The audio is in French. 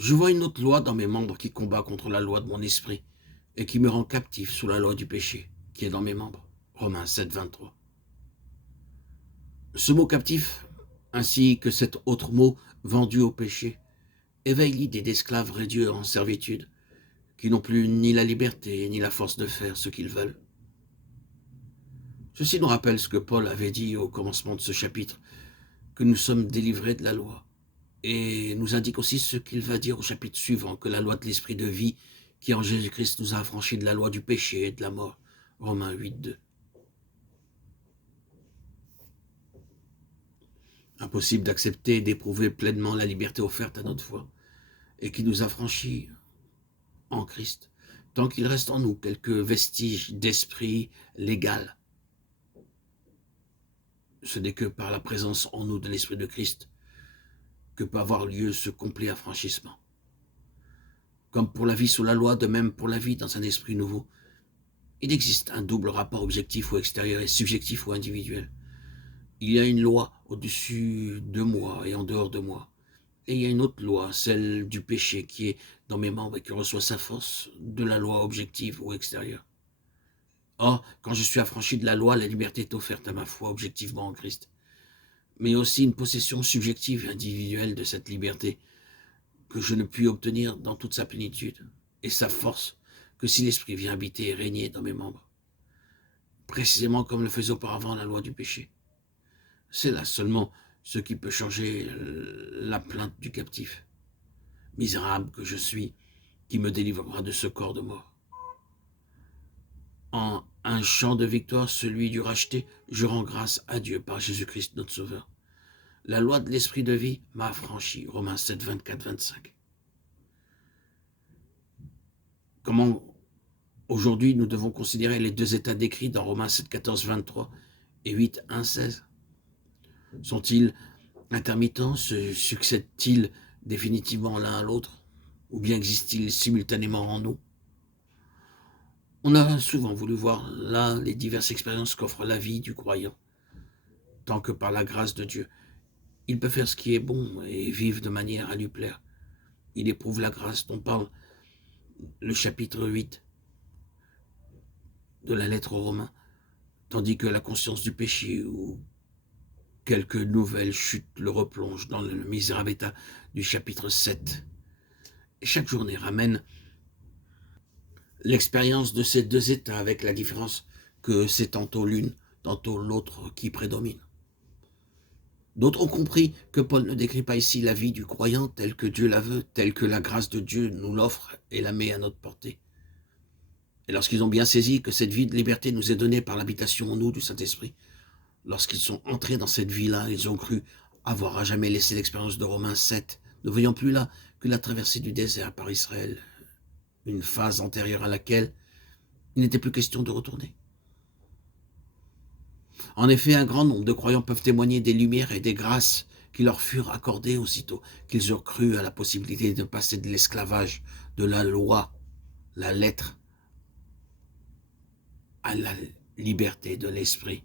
Je vois une autre loi dans mes membres qui combat contre la loi de mon esprit et qui me rend captif sous la loi du péché qui est dans mes membres. Romains 7, 23. Ce mot captif, ainsi que cet autre mot vendu au péché, éveille l'idée d'esclaves réduits en servitude, qui n'ont plus ni la liberté ni la force de faire ce qu'ils veulent. Ceci nous rappelle ce que Paul avait dit au commencement de ce chapitre, que nous sommes délivrés de la loi, et nous indique aussi ce qu'il va dire au chapitre suivant, que la loi de l'esprit de vie qui en Jésus-Christ nous a affranchis de la loi du péché et de la mort. Romains 8, 2. Impossible d'accepter et d'éprouver pleinement la liberté offerte à notre foi et qui nous affranchit en Christ, tant qu'il reste en nous quelques vestiges d'esprit légal. Ce n'est que par la présence en nous de l'Esprit de Christ que peut avoir lieu ce complet affranchissement. Comme pour la vie sous la loi, de même pour la vie dans un esprit nouveau, il existe un double rapport objectif ou extérieur et subjectif ou individuel. Il y a une loi au-dessus de moi et en dehors de moi. Et il y a une autre loi, celle du péché qui est dans mes membres et qui reçoit sa force de la loi objective ou extérieure. Or, quand je suis affranchi de la loi, la liberté est offerte à ma foi objectivement en Christ. Mais aussi une possession subjective et individuelle de cette liberté que je ne puis obtenir dans toute sa plénitude et sa force que si l'Esprit vient habiter et régner dans mes membres, précisément comme le faisait auparavant la loi du péché. C'est là seulement ce qui peut changer la plainte du captif. Misérable que je suis, qui me délivrera de ce corps de mort. En un chant de victoire, celui du racheté, je rends grâce à Dieu par Jésus-Christ notre Sauveur. La loi de l'esprit de vie m'a affranchi. Romains 7, 24, 25. Comment aujourd'hui nous devons considérer les deux états décrits dans Romains 7, 14, 23 et 8, 1, 16? Sont-ils intermittents? Se succèdent-ils définitivement l'un à l'autre? Ou bien existent-ils simultanément en nous? On a souvent voulu voir là les diverses expériences qu'offre la vie du croyant, tant que par la grâce de Dieu, il peut faire ce qui est bon et vivre de manière à lui plaire. Il éprouve la grâce dont parle le chapitre 8 de la lettre aux Romains, tandis que la conscience du péché ou quelques nouvelles chutes le replongent dans le misérable état du chapitre 7. Et chaque journée ramène l'expérience de ces deux états avec la différence que c'est tantôt l'une, tantôt l'autre qui prédomine. D'autres ont compris que Paul ne décrit pas ici la vie du croyant telle que Dieu la veut, telle que la grâce de Dieu nous l'offre et la met à notre portée. Et lorsqu'ils ont bien saisi que cette vie de liberté nous est donnée par l'habitation en nous du Saint-Esprit, lorsqu'ils sont entrés dans cette vie-là, ils ont cru avoir à jamais laissé l'expérience de Romains 7, ne voyant plus là que la traversée du désert par Israël, une phase antérieure à laquelle il n'était plus question de retourner. En effet, un grand nombre de croyants peuvent témoigner des lumières et des grâces qui leur furent accordées aussitôt qu'ils eurent cru à la possibilité de passer de l'esclavage, de la loi, la lettre, à la liberté de l'esprit.